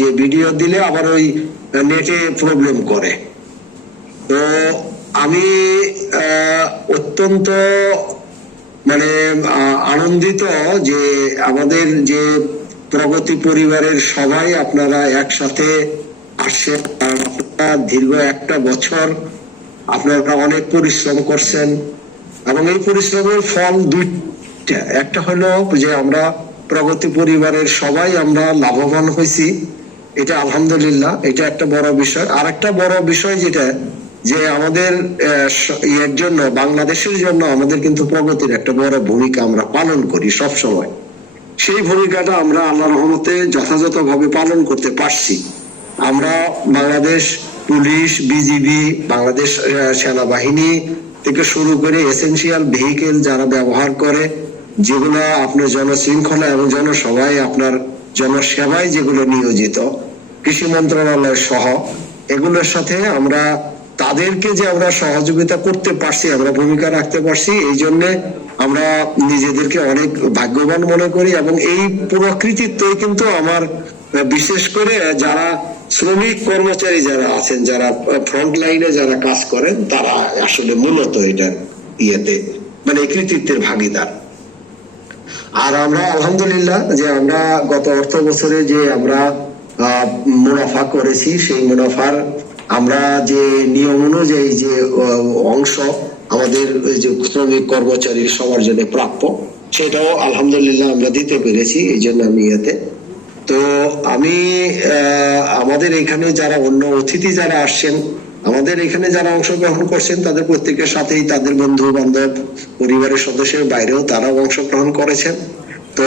যে ভিডিও দিলে আবার ওই নেটে প্রবলেম করে। তো আমি অত্যন্ত মানে আনন্দিত যে আমাদের যে প্রগতি পরিবারের সবাই আপনারা একসাথে আসছেন। দীর্ঘ একটা বছর আপনারা অনেক পরিশ্রম করছেন এবং এই পরিশ্রমের ফল দুইটা। একটা হলো যে আমরা প্রগতি পরিবারের সবাই আমরা লাভবান হয়েছি, এটা আলহামদুলিল্লাহ, এটা একটা বড় বিষয়। আর একটা বড় বিষয় যেটা যে আমাদের এর জন্য বাংলাদেশের জন্য আমাদের কিন্তু প্রগতির একটা বড় ভূমিকা আমরা পালন করি সব সময়। সেই ভূমিকাটা আমরা আল্লাহর রহমতে যথাযথভাবে পালন করতে পারছি। আমরা বাংলাদেশ পুলিশ, বিজিবি, বাংলাদেশ সেনাবাহিনী থেকে শুরু করে এসেনশিয়াল ভেহিকেল যারা ব্যবহার করে, যেগুলো আপনার জনশৃঙ্খলা এবং জনসভায় আপনার জনসেবায় যেগুলো নিয়োজিত, কৃষি মন্ত্রণালয় সহ, এগুলোর সাথে আমরা তাদেরকে যে আমরা সহযোগিতা করতে পারছি, আমরা ভূমিকা রাখতে পারছি, এই জন্য আমরা নিজেদেরকে অনেক ভাগ্যবান মনে করি। এবং এই পুরো কৃতিত্বই কিন্তু আমার বিশেষ করে যারা শ্রমিক কর্মচারী যারা আছেন, যারা ফ্রন্ট লাইনে যারা কাজ করেন, তারা আসলে মূলত এটার ইয়েতে মানে কৃতিত্বের ভাগিদার। আর আমরা আলহামদুলিল্লাহ যে আমরা গত অর্থ বছরে যে আমরা মুনাফা করেছি, সেই মুনাফার আমরা যে নিয়ম অনুযায়ী যে অংশ আমাদের যে শ্রমিক কর্মচারী সবার জন্য প্রাপ্য, সেটাও আলহামদুলিল্লাহ আমরা দিতে পেরেছি। এই জন্য আমি এতে তো আমি আমাদের এখানে যারা অন্য অতিথি যারা আসছেন, আমাদের এখানে যারা অংশগ্রহণ করছেন, তাদের প্রত্যেকের সাথেই তাদের বন্ধু বান্ধব পরিবারের সদস্যের বাইরেও তারাও অংশগ্রহণ করেছেন। তো